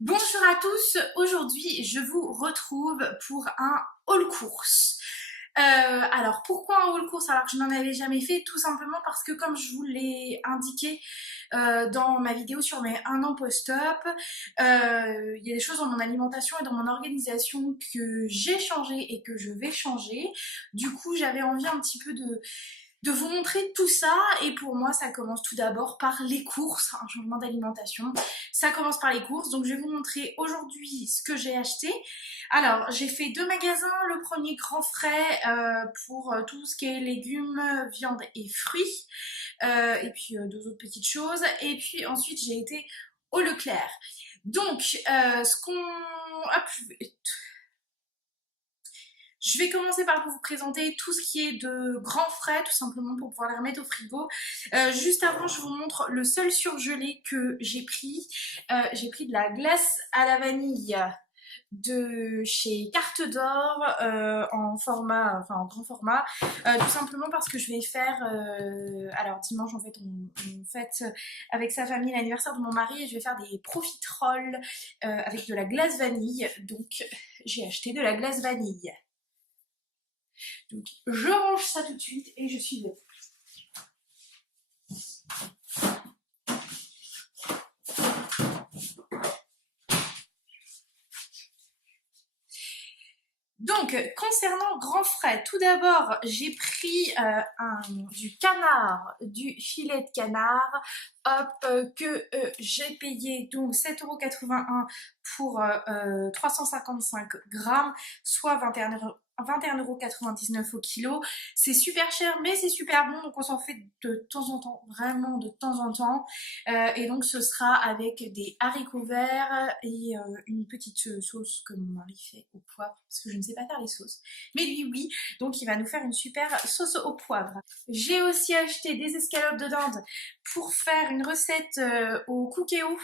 Bonjour à tous, aujourd'hui je vous retrouve pour un haul course. Alors pourquoi un haul course alors que je n'en avais jamais fait? Tout simplement parce que comme je vous l'ai indiqué dans ma vidéo sur mes 1 an post-op, il y a des choses dans mon alimentation et dans mon organisation que j'ai changé et que je vais changer. Du coup j'avais envie un petit peu de vous montrer tout ça et pour moi ça commence tout d'abord par les courses, un changement d'alimentation. Ça commence par les courses, donc je vais vous montrer aujourd'hui ce que j'ai acheté. Alors j'ai fait 2 magasins, le premier grand frais pour tout ce qui est légumes, viande et fruits, et puis 2 autres petites choses, et puis ensuite j'ai été au Leclerc. Donc ce qu'on... Hop, je vais commencer par vous présenter tout ce qui est de grands frais, tout simplement pour pouvoir les remettre au frigo. Juste avant, je vous montre le seul surgelé que j'ai pris. J'ai pris de la glace à la vanille de chez Carte d'Or en format, enfin en grand format, tout simplement parce que je vais faire, alors dimanche en fait on fête avec sa famille l'anniversaire de mon mari et je vais faire des profiteroles avec de la glace vanille, donc j'ai acheté de la glace vanille. Donc je range ça tout de suite et je suis bête. Donc, concernant grand frais, tout d'abord, j'ai pris du canard, du filet de canard, hop, que j'ai payé donc 7,81 € pour 355 grammes, soit 21,99 € au kilo. C'est super cher, mais c'est super bon, donc on s'en fait de temps en temps, vraiment de temps en temps. Et donc, ce sera avec des haricots verts et une petite sauce que mon mari fait au poivre, parce que je ne sais pas faire les sauces. Mais lui, oui, donc il va nous faire une super sauce au poivre. J'ai aussi acheté des escalopes de dinde pour faire une recette au cookéo.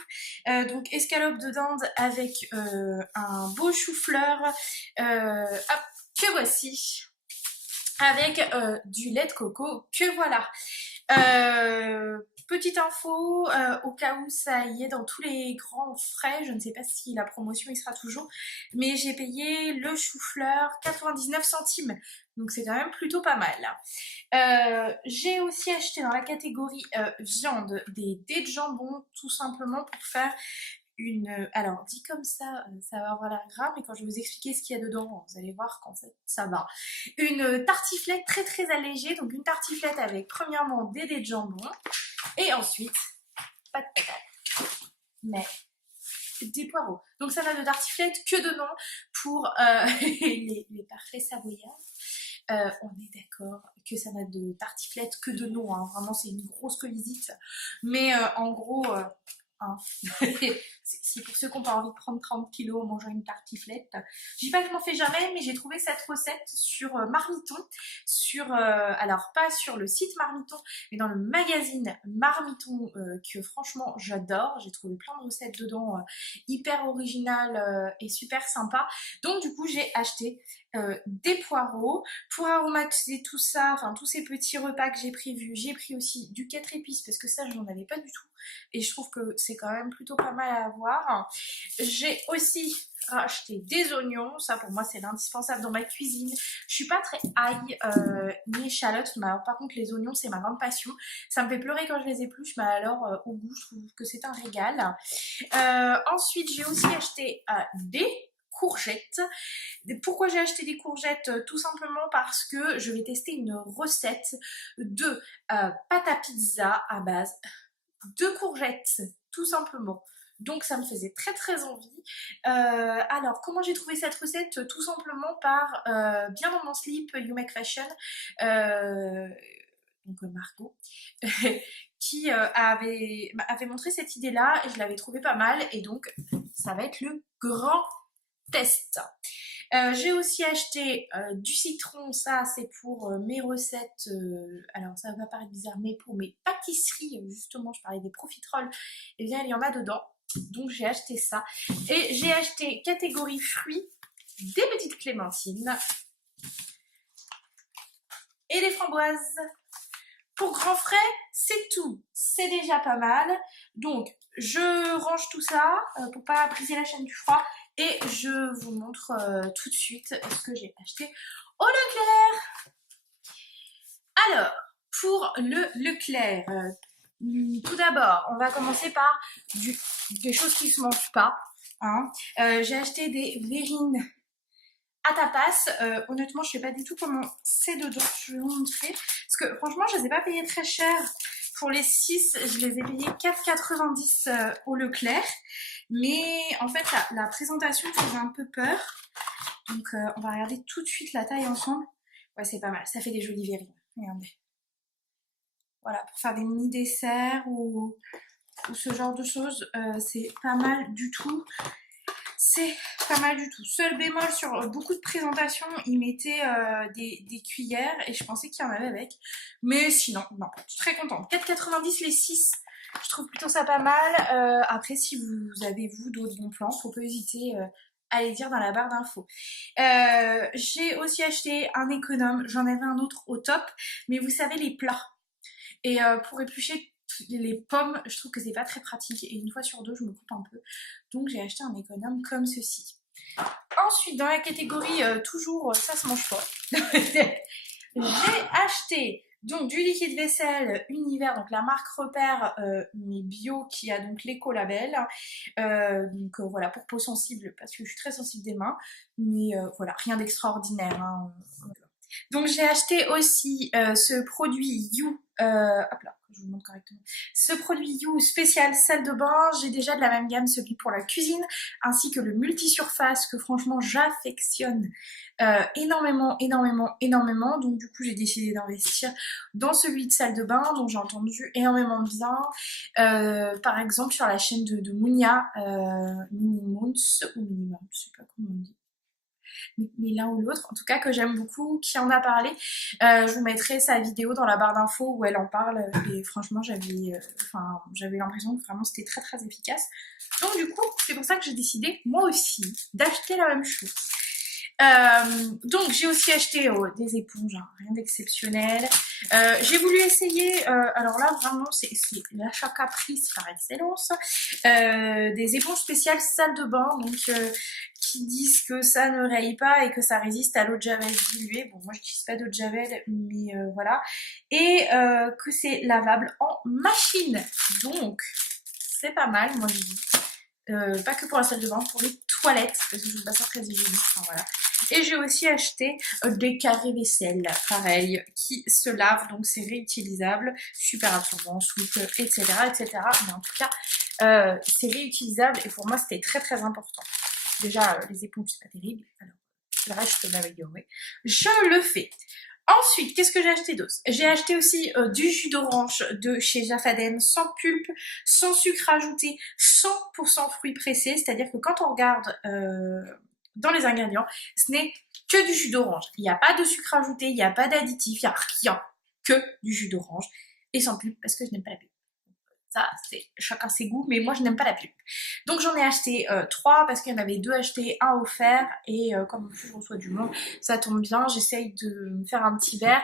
Donc escalopes de dinde avec un beau chou-fleur, hop, que voici, avec du lait de coco, que voilà. Petite info, au cas où ça y est dans tous les grands frais, je ne sais pas si la promotion y sera toujours, mais j'ai payé le chou-fleur 99 centimes, donc c'est quand même plutôt pas mal. J'ai aussi acheté dans la catégorie viande des dés de jambon, tout simplement pour faire une... Alors, dit comme ça va avoir l'air grave, mais quand je vais vous expliquer ce qu'il y a dedans, vous allez voir qu'en fait, ça va. Une tartiflette très très allégée, donc une tartiflette avec premièrement des dés de jambon, et ensuite, pas de patates, mais des poireaux. Donc ça n'a de tartiflette que de nom pour les parfaits savoyards. On est d'accord que ça n'a de tartiflette que de nom, hein. Vraiment c'est une grosse colisite. Mais en gros, hein, c'est pour ceux qui n'ont pas envie de prendre 30 kilos en mangeant une tartiflette. Je dis pas que je m'en fais jamais, mais j'ai trouvé cette recette sur Marmiton, alors pas sur le site Marmiton, mais dans le magazine Marmiton, que franchement j'adore. J'ai trouvé plein de recettes dedans hyper originales et super sympa. Donc du coup j'ai acheté des poireaux pour aromatiser tout ça, enfin tous ces petits repas que j'ai prévus. J'ai pris aussi du 4 épices parce que ça je n'en avais pas du tout et je trouve que c'est quand même plutôt pas mal à avoir. J'ai aussi racheté des oignons, ça pour moi c'est l'indispensable dans ma cuisine. Je suis pas très ail ni échalote, mais alors, par contre les oignons c'est ma grande passion. Ça me fait pleurer quand je les épluche, mais alors au goût je trouve que c'est un régal. Ensuite j'ai aussi acheté des courgettes. Pourquoi j'ai acheté des courgettes? Tout simplement parce que je vais tester une recette de pâte à pizza à base de courgettes, tout simplement. Donc ça me faisait très très envie. Alors comment j'ai trouvé cette recette? Tout simplement par Bien dans mon slip, You Make Fashion, donc Margot, qui avait montré cette idée-là et je l'avais trouvé pas mal et donc ça va être le grand test. J'ai aussi acheté du citron, ça c'est pour mes recettes, alors ça va paraître bizarre, mais pour mes pâtisseries, justement je parlais des profiteroles, et bien il y en a dedans, donc j'ai acheté ça. Et j'ai acheté catégorie fruits, des petites clémentines et des framboises. Pour grand frais, c'est tout, c'est déjà pas mal. Donc je range tout ça pour pas briser la chaîne du froid et je vous montre tout de suite ce que j'ai acheté au Leclerc. Alors, pour le Leclerc, tout d'abord, on va commencer par des choses qui ne se mangent pas. Hein. J'ai acheté des verrines à tapas. Honnêtement, je sais pas du tout comment c'est dedans. Je vais vous montrer. Parce que franchement, je les ai pas payés très cher. Pour les 6, je les ai payés 4,90 au Leclerc. Mais en fait, la présentation faisait un peu peur. Donc, on va regarder tout de suite la taille ensemble. Ouais, c'est pas mal. Ça fait des jolies verrines. Regardez. Voilà, pour faire des mini desserts ou ce genre de choses, c'est pas mal du tout. C'est pas mal du tout. Seul bémol sur beaucoup de présentations, ils mettaient des cuillères et je pensais qu'il y en avait avec. Mais sinon, non, je suis très contente. 4,90 les 6, je trouve plutôt ça pas mal. Après, si vous avez, vous, d'autres bons plans, faut pas hésiter à les dire dans la barre d'infos. J'ai aussi acheté un économe, j'en avais un autre au top, mais vous savez, les plats. Et pour éplucher les pommes, je trouve que c'est pas très pratique. Et une fois sur deux, je me coupe un peu. Donc j'ai acheté un économe comme ceci. Ensuite, dans la catégorie toujours ça se mange pas, j'ai acheté donc du liquide vaisselle Univers, donc la marque Repère, mais bio, qui a donc l'écolabel. Donc voilà, pour peau sensible, parce que je suis très sensible des mains. Mais voilà, rien d'extraordinaire. Hein. Donc j'ai acheté aussi ce produit You, hop là, je vous montre correctement. Ce produit You spécial salle de bain, j'ai déjà de la même gamme celui pour la cuisine, ainsi que le multisurface que franchement j'affectionne énormément. Donc du coup j'ai décidé d'investir dans celui de salle de bain, dont j'ai entendu énormément de bien. Par exemple sur la chaîne de Mounia, Minimoons ou Minimum, je sais pas comment on dit. Mais l'un ou l'autre, en tout cas que j'aime beaucoup, qui en a parlé. Je vous mettrai sa vidéo dans la barre d'infos où elle en parle et franchement j'avais l'impression que vraiment c'était très très efficace. Donc du coup c'est pour ça que j'ai décidé moi aussi d'acheter la même chose. Donc j'ai aussi acheté des éponges, hein, rien d'exceptionnel. J'ai voulu essayer, alors là vraiment c'est l'achat caprice par excellence, des éponges spéciales salle de bain, donc qui disent que ça ne raye pas et que ça résiste à l'eau de javel diluée. Bon moi je n'utilise pas d'eau de javel, mais voilà. Et que c'est lavable en machine, donc c'est pas mal, moi je dis. Pas que pour la salle de bain, pour les toilettes, parce que je trouve pas ça très hygiénique, enfin voilà. Et j'ai aussi acheté des carrés vaisselle, pareil, qui se lavent, donc c'est réutilisable, super absorbant, souple, etc., etc. Mais en tout cas, c'est réutilisable et pour moi c'était très très important. Déjà, les éponges c'est pas terrible, alors le reste je peux m'améliorer. Je le fais. Ensuite, qu'est-ce que j'ai acheté d'autre? J'ai acheté aussi du jus d'orange de chez Jafadem, sans pulpe, sans sucre ajouté, 100% fruits pressés. C'est-à-dire que quand on regarde dans les ingrédients, ce n'est que du jus d'orange. Il n'y a pas de sucre ajouté, il n'y a pas d'additif, il n'y a rien que du jus d'orange. Et sans pulpe, parce que je n'aime pas la pulpe. Ça, c'est chacun ses goûts, mais moi je n'aime pas la pulpe. Donc j'en ai acheté 3 parce qu'il y en avait 2 achetés, 1 offert. Et comme je reçois du monde, ça tombe bien. J'essaye de me faire un petit verre.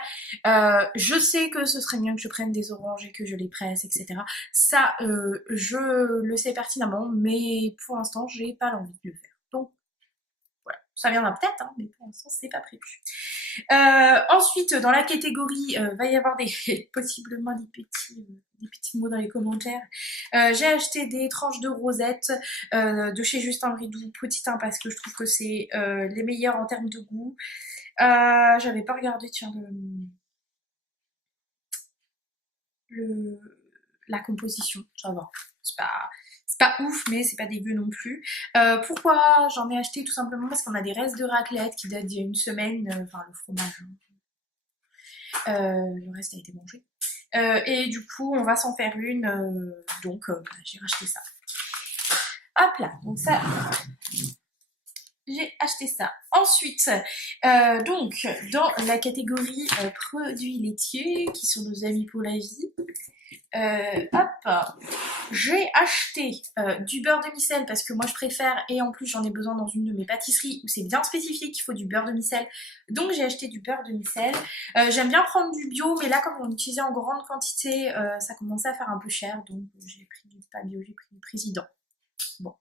Je sais que ce serait mieux que je prenne des oranges et que je les presse, etc. Ça, je le sais pertinemment, mais pour l'instant, j'ai pas l'envie de le faire. Donc voilà, ça viendra peut-être, hein, mais pour l'instant, c'est pas prévu. Ensuite, dans la catégorie, va y avoir possiblement des petits mots dans les commentaires. J'ai acheté des tranches de rosettes de chez Justin Bridou, petit 1 parce que je trouve que c'est les meilleurs en termes de goût. J'avais pas regardé, tiens, la composition, ça va. C'est pas ouf, mais c'est pas dégueu non plus. Pourquoi j'en ai acheté? Tout simplement parce qu'on a des restes de raclette qui datent d'il y a une semaine, enfin le fromage. Le reste a été mangé. Et du coup, on va s'en faire une, donc j'ai racheté ça. Hop là, donc ça, j'ai acheté ça. Ensuite, donc, dans la catégorie produits laitiers, qui sont nos amis pour la vie, hop, j'ai acheté du beurre demi-sel parce que moi je préfère, et en plus j'en ai besoin dans une de mes pâtisseries où c'est bien spécifié qu'il faut du beurre demi-sel, donc j'ai acheté du beurre demi-sel. J'aime bien prendre du bio, mais là comme on l'utilisait en grande quantité, ça commençait à faire un peu cher, donc j'ai pris du pas bio, j'ai pris le président. Bon.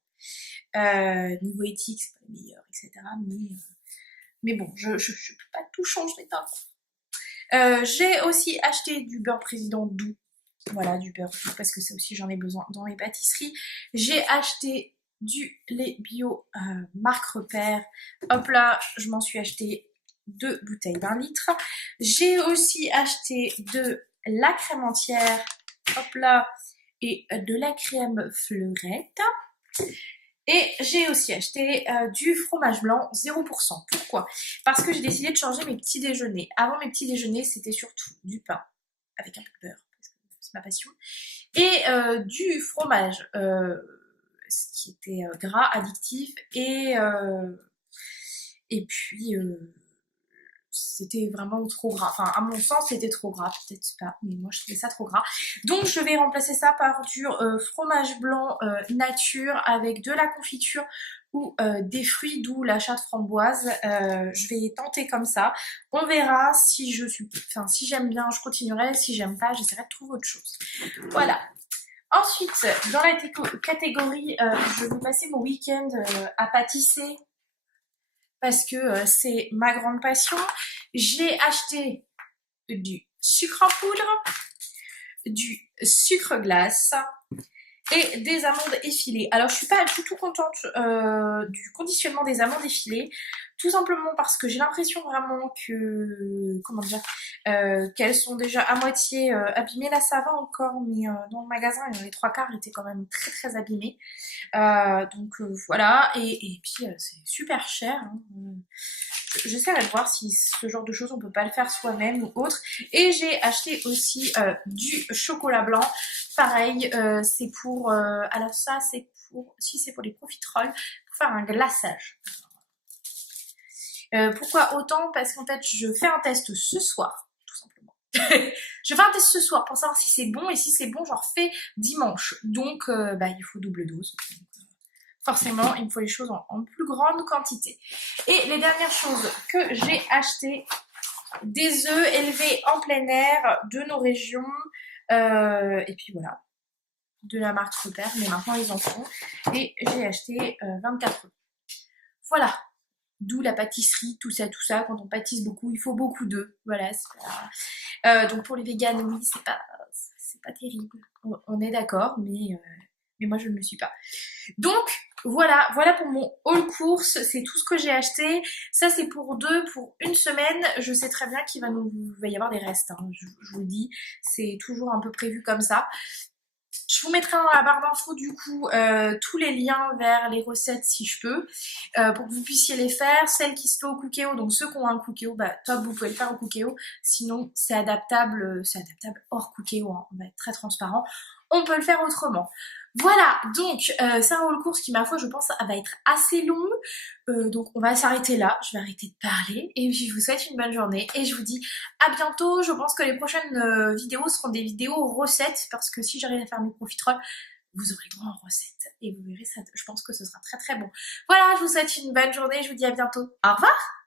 Niveau éthique, c'est pas le meilleur, etc. Mais bon, je peux pas tout changer d'un coup. J'ai aussi acheté du beurre président doux. Voilà, du beurre doux, parce que ça aussi j'en ai besoin dans mes pâtisseries. J'ai acheté du lait bio marque Repère. Hop là, je m'en suis acheté 2 bouteilles d'1 litre. J'ai aussi acheté de la crème entière, hop là, et de la crème fleurette. Et j'ai aussi acheté du fromage blanc 0%. Pourquoi? Parce que j'ai décidé de changer mes petits déjeuners. Avant mes petits déjeuners, c'était surtout du pain avec un peu de beurre, parce que c'est ma passion, et du fromage, ce qui était gras, addictif, et puis c'était vraiment trop gras. Enfin, à mon sens, c'était trop gras. Peut-être pas, mais moi, je trouvais ça trop gras. Donc, je vais remplacer ça par du fromage blanc nature avec de la confiture ou des fruits, d'où l'achat de framboise. Je vais tenter comme ça. On verra si si j'aime bien, je continuerai. Si j'aime pas, j'essaierai de trouver autre chose. Voilà. Ensuite, dans la catégorie, je vais passer mon week-end à pâtisser, parce que c'est ma grande passion. J'ai acheté du sucre en poudre, du sucre glace et des amandes effilées. Alors je suis pas du tout contente du conditionnement des amandes effilées, tout simplement parce que j'ai l'impression vraiment que, comment dire, qu'elles sont déjà à moitié abîmées. Là ça va encore, mais dans le magasin les 3/4 étaient quand même très très abîmés. Donc voilà, et puis c'est super cher, hein. J'essaierai de voir si ce genre de choses on peut pas le faire soi-même ou autre. Et j'ai acheté aussi du chocolat blanc. Pareil, c'est pour, alors ça c'est pour, si c'est pour les profiteroles, pour faire un glaçage. Pourquoi autant? Parce qu'en fait je fais un test ce soir, tout simplement. Je fais un test ce soir pour savoir si c'est bon, et si c'est bon, j'en refais dimanche. Donc il faut double dose. Forcément, il me faut les choses en plus grande quantité. Et les dernières choses que j'ai achetées, des œufs élevés en plein air de nos régions. Et puis voilà, de la marque Repère, mais maintenant ils en font. Et j'ai acheté 24 œufs. Voilà. D'où la pâtisserie, tout ça. Quand on pâtisse beaucoup, il faut beaucoup d'œufs. Voilà. Donc pour les véganes, oui, c'est pas terrible. On est d'accord, mais moi je ne le suis pas. Donc voilà pour mon haul course, c'est tout ce que j'ai acheté. Ça c'est pour une semaine. Je sais très bien qu'il va y avoir des restes, hein. Je vous le dis, c'est toujours un peu prévu comme ça. Je vous mettrai dans la barre d'infos du coup tous les liens vers les recettes si je peux, pour que vous puissiez les faire. Celles qui se fait au Cookéo, donc ceux qui ont un Cookéo, top, vous pouvez le faire au Cookéo. Sinon c'est adaptable hors Cookéo, hein. On va être très transparent. On peut le faire autrement. Voilà, donc c'est un haul course qui, ma foi, je pense, va être assez long. Donc on va s'arrêter là, je vais arrêter de parler, et puis je vous souhaite une bonne journée, et je vous dis à bientôt. Je pense que les prochaines vidéos seront des vidéos recettes, parce que si j'arrive à faire mes profiteroles, vous aurez droit en recettes, et vous verrez, ça, je pense que ce sera très très bon. Voilà, je vous souhaite une bonne journée, je vous dis à bientôt. Au revoir!